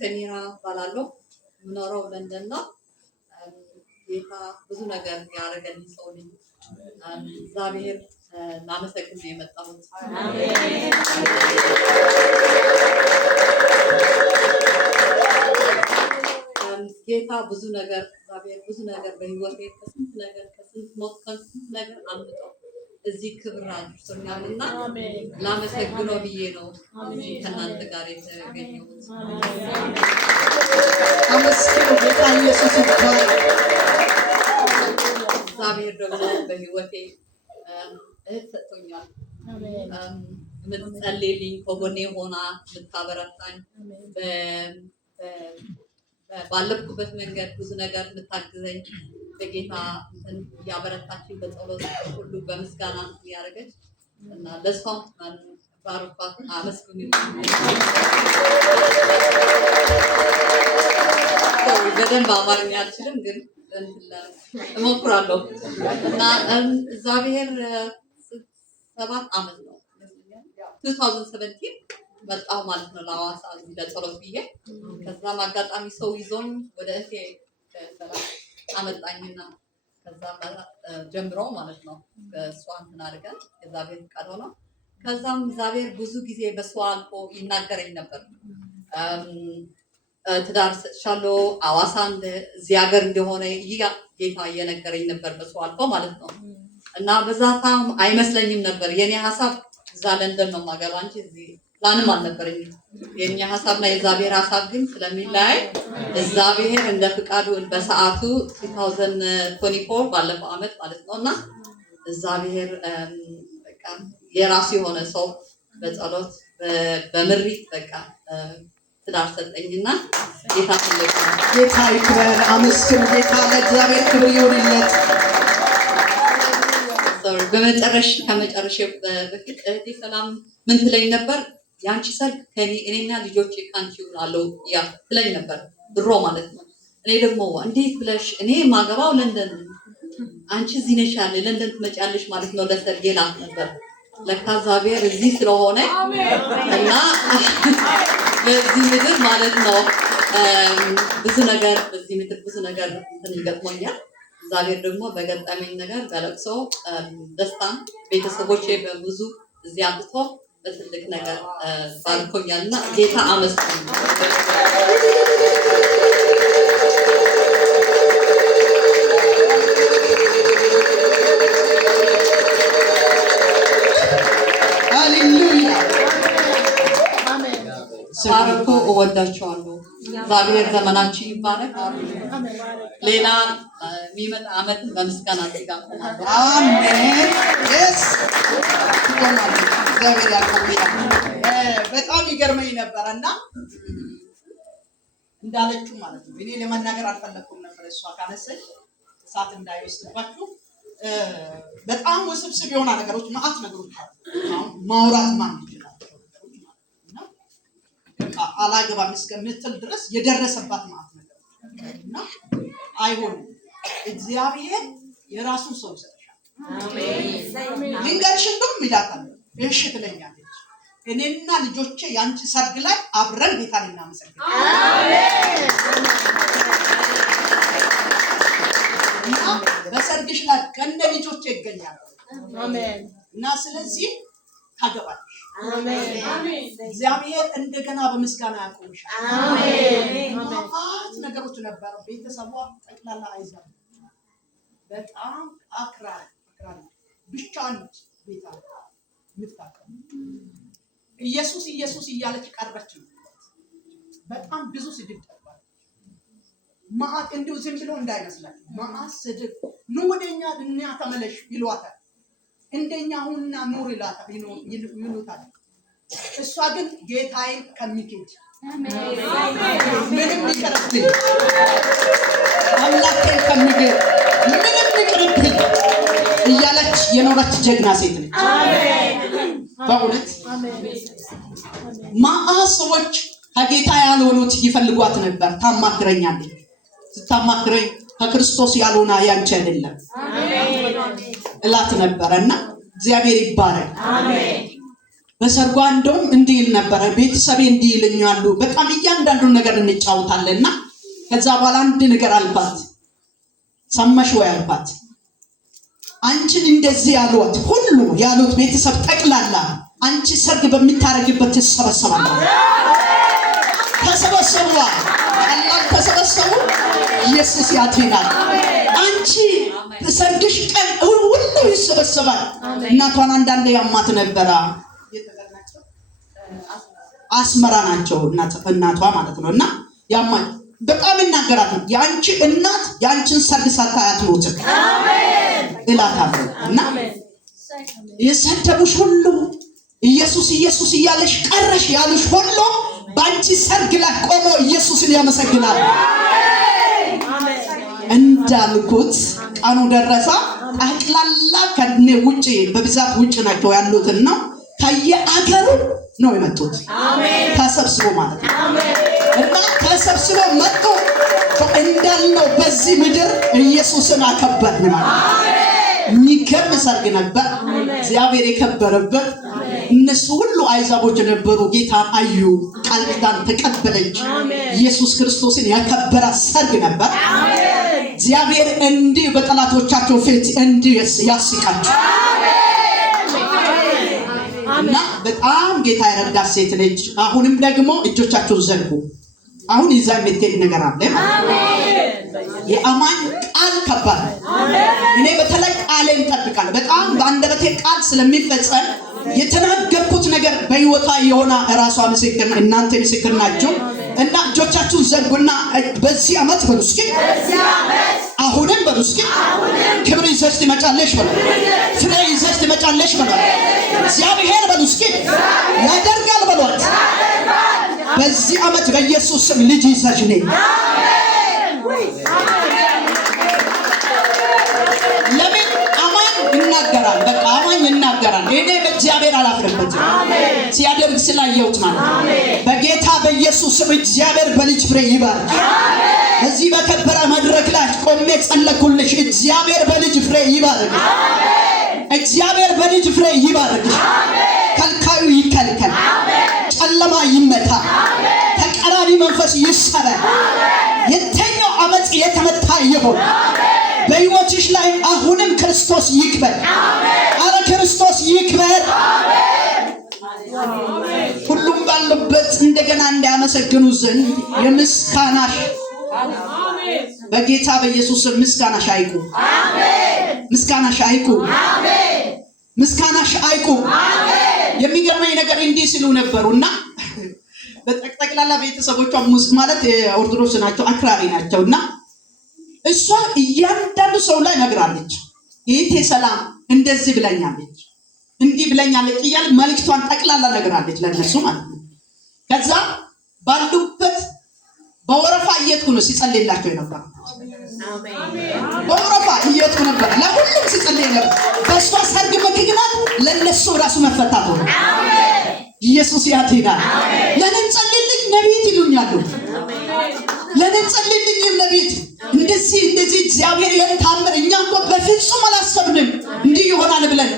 ሰሚራ ባላለው ምኖረው ለንደን ነው። ጌታ ብዙ ነገር ያደረገልኝ ሰው ነኝ። እግዚአብሔር ላመሰግን ነው የመጣሁት። ጌታ ብዙ ነገር እግዚአብሔር ብዙ ነገር በህይወቴ ከስንት ሞት ከስንት ነገር አምጥቶ እዚህ ክብር አድርሶኛልና ላመሰግነው ብዬ ነው ከእናንተ ጋር የተገኘሁት። አመስግኑ ጌታ ኢየሱስ ይባረክ። እግዚአብሔር ደግሞ በህይወቴ እህት ሰጥቶኛል። የምትጸልይልኝ ከጎኔ ሆና የምታበረታኝ ባለፍኩበት መንገድ ብዙ ነገር የምታግዘኝ በጌታ ያበረታችኝ በጸሎት ሁሉ በምስጋና ያደረገች እና ለሷም ባርኳት አመስግኑ። በደንብ አማርኛ አልችልም ግን እሞክራለሁ እና እግዚአብሔር 7 ዓመት ነው 2017 መጣሁ ማለት ነው ለሐዋሳ ለጸሎት ብዬ። ከዛም አጋጣሚ ሰው ይዞኝ ወደ እቴ አመጣኝና ከዛ ጀምሮ ማለት ነው በሷን ተናርገን እግዚአብሔር ፈቃድ ሆኖ ከዛም እግዚአብሔር ብዙ ጊዜ በሰው አልፎ ይናገረኝ ነበር። ትዳር ሰጥቻለሁ ሐዋሳ እዚህ ሀገር እንደሆነ ጌታ እየነገረኝ ነበር በሰው አልፎ ማለት ነው። እና በዛታም አይመስለኝም ነበር የኔ ሐሳብ እዛ ለንደን ነው ማገባ እንጂ እዚህ ላንም አልነበረኝም። የኛ ሐሳብና የእግዚአብሔር ሐሳብ ግን ስለሚለያይ እግዚአብሔር እንደ ፍቃዱ በሰዓቱ 2024 ባለፈው ዓመት ማለት ነውና እግዚአብሔር በቃ የራሱ የሆነ ሰው በጸሎት በምሪት በቃ ትዳር ሰጠኝና ጌታ ትልቅ ነው። ጌታ ይክበር። አመስግኑ ጌታ ለእግዚአብሔር ክብር ይሁንለት። ከመጨረሻው በፊት እህቴ ሰላም ምን ትለኝ ነበር? ያንቺ ሰርግ እኔና ልጆቼ ካንቺ ይውላሉ ያ ትለኝ ነበር ድሮ ማለት ነው። እኔ ደግሞ እንዴት ብለሽ እኔ ማገባው ለንደን አንቺ እዚህ ነሽ ያለ ለንደን ትመጫለሽ ማለት ነው ለሰርግ ላት ነበር። ለካ እግዚአብሔር እዚህ ስለሆነ እና በዚህ ምድር ማለት ነው ብዙ ነገር በዚህ ምድር ብዙ ነገር ይገጥሞኛል። እግዚአብሔር ደግሞ በገጠመኝ ነገር በለቅሶ ደስታን ቤተሰቦቼ በብዙ እዚህ አጥቶ በትልቅ ነገር ባርኮኛልና ጌታ አመስግኑ። ሃሌሉያ አሜን። ሳርኮ እወዳቸዋለሁ። እግዚአብሔር ዘመናችሁ ይባረክ። ሌላ የሚመጣ ዓመትን በምስጋና ተጋብተናል። አሜን። yes እግዚአብሔር ያቆምሻል። በጣም ይገርመኝ ነበርና እንዳለችው ማለት ነው። እኔ ለመናገር አልፈለኩም ነበር እሷ ካነሰች እሳት እንዳይወስድባችሁ በጣም ውስብስብ የሆነ ነገሮች ማአት ነገሮች አሁን ማውራት ማን ይችላል እና አላገባም እስከምትል ድረስ የደረሰባት ማአት ነገሮች እና አይሆንም። እግዚአብሔር የራሱን ሰው ይሰጣል። አሜን። ልንገርሽ እንደውም ይላታል እሺ ትለኛለች። እኔና ልጆቼ ያንቺ ሰርግ ላይ አብረን ጌታን እናመሰግናለን። አሜን። እና በሰርግሽ ላይ ከነ ልጆቼ ይገኛሉ። አሜን። እና ስለዚህ ታገባለሽ። አሜን። እግዚአብሔር እንደገና በምስጋና ያቆምሻል። አሜን። ማአት ነገሮች ነበሩ። ቤተሰቧ ጠቅላላ አይዛም በጣም አክራሪ ብቻዋን ቤታ ምትታቀም ኢየሱስ እያለች ቀርበች። በጣም ብዙ ስድብ ተባለ። ማአት እንዲሁ ዝም ብሎ እንዳይመስላችሁ ማአት ስድብ ኑ ወደኛ ድንያ ተመለሽ ይሏታል። እንደኛ ሁና ኑር ይላታል ይሉታል። እሷ ግን ጌታዬን ከሚክድ ምንም ይቀርብኝ አምላኬን ከሚክድ ምንም ይቀርብኝ እያለች የኖረች ጀግና ሴት ነች። በእውነት ማአት ሰዎች ከጌታ ያልሆኑት ይፈልጓት ነበር። ታማክረኛለች። ስታማክረኝ ከክርስቶስ ያልሆነ ያንቺ አይደለም እላት ነበርና እግዚአብሔር ይባረክ። አሜን። በሰርጓ እንደውም እንዲህ ይል ነበረ፣ ቤተሰቤ እንዲህ ይልኛሉ፣ በጣም እያንዳንዱን ነገር እንጫወታለንና ከዛ በኋላ አንድ ነገር አልባት፣ ሰማሽ ወይ አልባት፣ አንቺን እንደዚህ ያሉት ሁሉ ያሉት ቤተሰብ ጠቅላላ አንቺ ሰርግ በሚታረግበት ተሰበሰባለሁ። ተሰበሰቡ አላህ ተሰበሰቡ። ኢየሱስ ያድናል። አንቺ ሰርግሽ ቀን ሁሉ ይሰበሰባል። እናቷን አንዳንዴ ያማት ነበረ። አስመራ ናቸው እናቷ ማለት ነው። እና ያማት በጣም ይናገራል። ያንቺ እናት ያንቺን ሰርግ ሳታያት ሞት እላታለሁ። እና የሰደቡሽ ሁሉ ኢየሱስ ኢየሱስ እያለሽ ቀረሽ ያሉሽ ሁሉ ባንቺ ሰርግ ላይ ቆሞ ኢየሱስን ያመሰግናል። እንዳልኩት ቀኑ ደረሰ። ጠቅላላ ከኔ ውጪ በብዛት ውጪ ናቸው ያሉትን ነው ከየአገሩ ነው የመጡት ተሰብስቦ ማለት ነው። እና ተሰብስቦ መጡ እንዳልነው በዚህ ምድር ኢየሱስን አከበርን ማለት ነው። የሚገርም ሰርግ ነበር፣ እግዚአብሔር የከበረበት። እነሱ ሁሉ አይዛቦች ነበሩ። ጌታን አዩ፣ ቃል ኪዳን ተቀበለች። ኢየሱስ ክርስቶስን ያከበረ ሰርግ ነበር። እግዚአብሔር እንዲህ በጠላቶቻቸው ፊት እንዲህ ያስቃቸው እና በጣም ጌታ የረዳት ሴት ነች። አሁንም ደግሞ እጆቻቸውን ዘርጉ። አሁን ይዛ የምትሄድ ነገር አለ ማለት የአማኝ ቃል ከባድ ነው። እኔ በተለይ ቃሌን እጠብቃለሁ። በጣም በአንደበቴ ቃል ስለሚፈጸም የተናገርኩት ነገር በህይወቷ የሆነ ራሷ ምስክር፣ እናንተ ምስክር ናችሁ። እና እጆቻችሁን ዘርጉና በዚህ ዓመት በሉ እስኪ፣ አሁንም በሉ እስኪ፣ ክብር ይዘሽ ትመጫለሽ በሉ፣ ፍሬ ይዘሽ ትመጫለሽ በሉ፣ እግዚአብሔር በሉ እስኪ ያደርጋል በሏት። በዚህ ዓመት በኢየሱስ ስም ልጅ ይዘሽ ነይ። ለምን አማኝ ይናገራል። በቃ አማኝ ይናገራል። እኔ በእግዚአብሔር አላፍርበትም፣ ሲያደርግ ስላየሁት ማለት ነው። በጌታ በኢየሱስ ስም እግዚአብሔር በልጅ ፍሬ ይባርክ። እዚህ በከበረ መድረክ ላይ ቆሜ ጸለይኩልሽ። እግዚአብሔር በልጅ ፍሬ ይባርክ። እግዚአብሔር በልጅ ፍሬ ይባርክ። ከልካዩ ይከልከል፣ ጨለማ ይመታ፣ ተቀራኒ መንፈስ ይሰበር። የተኛው አመጽ የተመታ ይሁን በሕይወትሽ ላይ አሁንም ክርስቶስ ይክበር። አረ ክርስቶስ ይክበር። ሁሉም ባሉበት እንደገና እንዲያመሰግኑ ዘንድ የምስጋናሽ በጌታ በኢየሱስ ምስጋናሽ አይቁ፣ ምስጋናሽ አይቁ፣ ምስጋናሽ አይቁ። የሚገርመኝ ነገር እንዲህ ሲሉ ነበሩና በጠቅላላ ቤተሰቦቿ ውስጥ ማለት ኦርቶዶክስ ናቸው፣ አክራሪ ናቸውና እሷ እያንዳንዱ ሰው ላይ ነግራለች። ይሄ ሰላም እንደዚህ ብለኛለች፣ እንዲህ ብለኛለች እያለ መልእክቷን ጠቅላላ ነግራለች ለነሱ ማለት ነው። ከዛ ባሉበት በወረፋ እየሄድኩ ነው ሲጸልይላቸው ነበር። በወረፋ እየሄድኩ ነበር፣ ለሁሉም ሲጸልይ ነበር። በእሷ ሰርግ ምክንያት ለነሱ ራሱ መፈታት ሆነ። ኢየሱስ ያድናል። ለኔን ጸልይልኝ ነቢይት ይሉኛሉ። ለኔን ጸልይልኝ ነቢይት እንደዚህ እግዚአብሔር የታምር እኛ እኮ በፍጹም አላሰብንም እንዲህ ይሆናል ብለን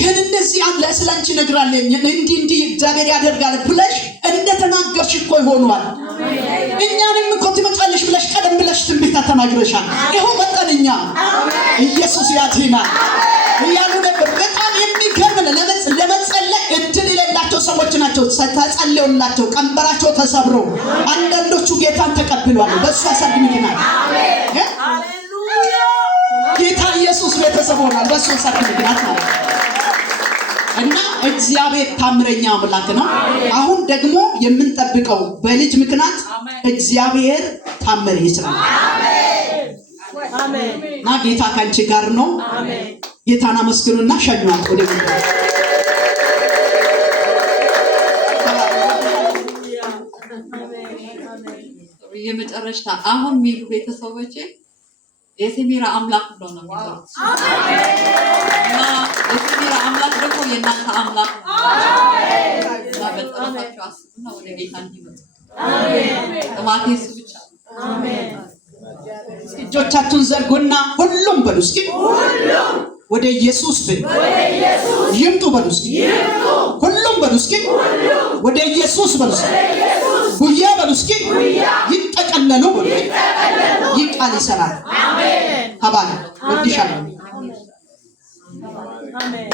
ግን እንደዚህ አለ ስለንቺ ነግራለኝ እንዲህ እግዚአብሔር ያደርጋል ብለሽ እንደተናገርሽ እኮ ይሆናል። እኛንም እኮ ትመጫለሽ ብለሽ ቀደም ብለሽ ትንቢት ተናግረሻል። ይኸው መጠንኛ ኢየሱስ ያድናል እያሉ ነበር። በጣም የሚገርም ለመጸለይ እድል የሌላቸው ሰዎች ናቸው። ተጸልዮላቸው ቀንበራቸው ተሰብሮ አንዳንዶቹ ጌታን ተቀብሏል በእሷ ሰርግ ምክንያት። ጌታ ኢየሱስ ቤተሰብ ሆኗል በእሷ ሰርግ ምክንያት ማለት ነው። እና እግዚአብሔር ታምረኛ አምላክ ነው። አሁን ደግሞ የምንጠብቀው በልጅ ምክንያት እግዚአብሔር ታምር ይስራል። አሜን። እና ጌታ ካንቺ ጋር ነው። አሜን። ጌታን አመስግኑና ሸኟት ወደ ጌታ። የመጨረሻ አሁን ሚሉ ቤተሰቦቼ የሰሚራ አምላክ ብሎ ነው የሚጠሩት። እና የሰሚራ አምላክ ደግሞ የእናንተ አምላክ ነው። እና በጸሎታቸው አስቡና ወደ ጌታ እንዲመጡ ጥማቴ እሱ ብቻ ነው። እጆቻችሁን ዘርጉና ሁሉም በሉ እስኪ ወደ ኢየሱስ ይምጡ በሉ እስኪ ሁሉም በሉ እስኪ ወደ ኢየሱስ በሉ እስኪ ጉያ በሉ እስኪ ይጠቀለሉ በሉ። ይህ ቃል ይሰራል። አሜን። ተባለ። ወድሻለሁ። አሜን።